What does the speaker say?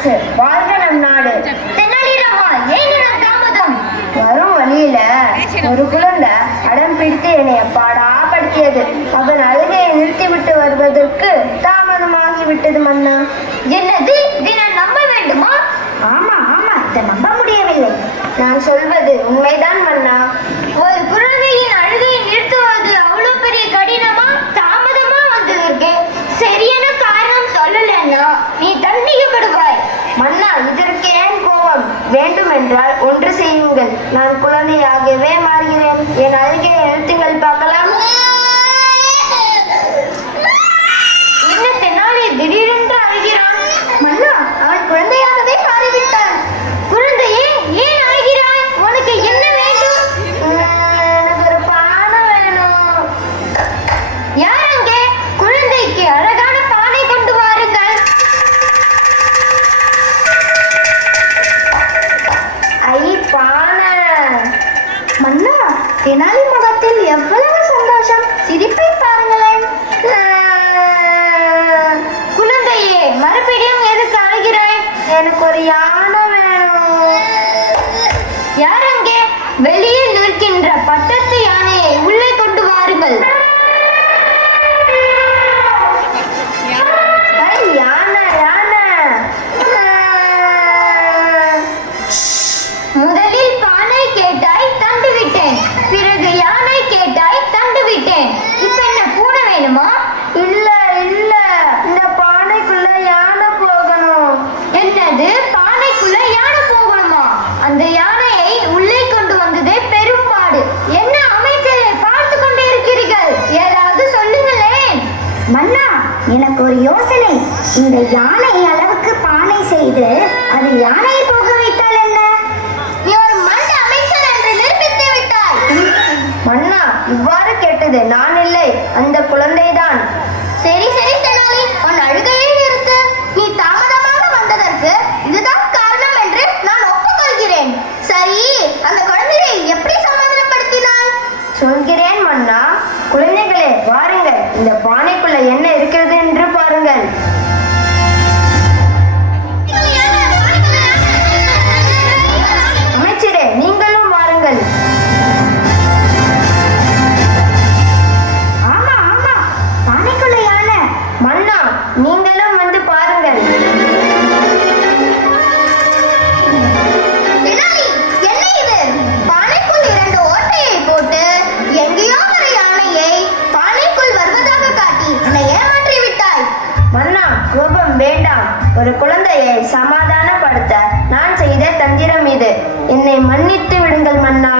அரசு, வாழ்க நம் நாடு. வரும் வழியில ஒரு குழந்தை அடம் பிடித்து என்னை பாடாப்படுத்தியது. அவன் அழுகையை நிறுத்திவிட்டு வருவதற்கு தாமதமாகி விட்டது மன்னா. என்னது? இதை நான் நம்ப வேண்டுமா? ஆமா ஆமா, இதை நம்ப முடியவில்லை. நான் சொல்வது உண்மைதான் மன்னா. ஒரு குழந்தையின் அழுகையை நிறுத்துவது அவ்வளவு பெரிய கடினமா? தாமதமா வந்ததற்கு சரியான காரணம் சொல்லலன்னா நீ தண்டிக்கப்படுவாய். மன்னா, இதற்கு ஏன் கோபம்? வேண்டுமென்றால் ஒன்று செய்யுங்கள், நான் குழந்தையாகவே மாறுகிறேன். என் அழுகையை நிறுத்துங்கள் பார்க்கலாம். என்ன தென்னாலி திடீரென்று அழுகிறான்? மன்னா, அவன் குழந்தையாகவே மாறிவிட்டான். குழந்தையே, ஏன் அழுகிறாய்? உனக்கு என்ன வேண்டும்? எனக்கு ஒரு பானை வேணும். யார் அங்கே? குழந்தைக்கு அழகான பானை கொண்டு வாருங்கள். ஐ, பானை. மன்னா, தெனாலி முகத்தில் எவ்வளவு சந்தோஷம்! சிரிப்பை பாருங்களேன். குழந்தையே, மறுபடியும் எதுக்கு அழுகிறாய்? எனக்கு ஒரு யானை வேணும். யார் அங்கே? வெளியில் நிற்கின்ற பட்டத்து யானையை உள்ளே கொண்டு வாருங்கள். ஐ, யானை யானை. முதலில் பானை கேட்டாய், தந்து விட்டேன். பிறகு யானை கேட்டாய், தந்து விட்டேன். இப்ப என்ன பூனை வேணுமா? இல்ல இல்ல, இந்த பானைக்குள்ள யானை போகணும். என்னது? பானைக்குள்ள யானை போகணுமா? அந்த யானையை உள்ளே கொண்டு வந்ததே பெரும்பாடு. என்ன அமைச்சரை பார்த்து கொண்டே இருக்கிறீர்கள்? ஏதாவது சொல்லுங்களேன். மன்னா, எனக்கு ஒரு யோசனை. இந்த யானை அளவுக்கு பானை செய்து அதில் யானையை போக வைத்தால் என்ன? நீ ஒரு மண்ட அமைச்சர் என்று நிரூபித்து விட்டாய். மன்னா, இவ்வாறு கேட்டது நான் இல்லை, அந்த குழந்தைதான். சரி சரி தெனாலி, உன் அழுகையை நிறுத்து. நீ தாமதமாக வந்ததற்கு இதுதான் காரணம் என்று நான் ஒப்புக்கொள்கிறேன். சரி, அந்த குழந்தையை எப்படி சமாதானப்படுத்தினாய்? சொல்கிறேன் மன்னா. குழந்தைகளே, வாருங்கள், இந்த பானைக்குள்ள என்ன இருக்கிறது என்று பாருங்கள். அமைச்சரே, நீங்களும் வாருங்கள். ஆமா ஆமா, பானைக்குள்ள யானை. மன்னா, நீங்களும் வந்து பாருங்கள். தெனாலி, என்ன இது? பானைக்குள் 2 ஓட்டையை போட்டு எங்கேயோ ஒரு யானையை பானைக்குள் வருவதாக காட்டி என்னை ஏமாற்றி விட்டாய். மன்னா, கோபம் வேண்டாம். ஒரு குழந்தையை சமாதானப்படுத்த நான் செய்த தந்திரம் இது. என்னை மன்னித்து விடுங்கள் மன்னா.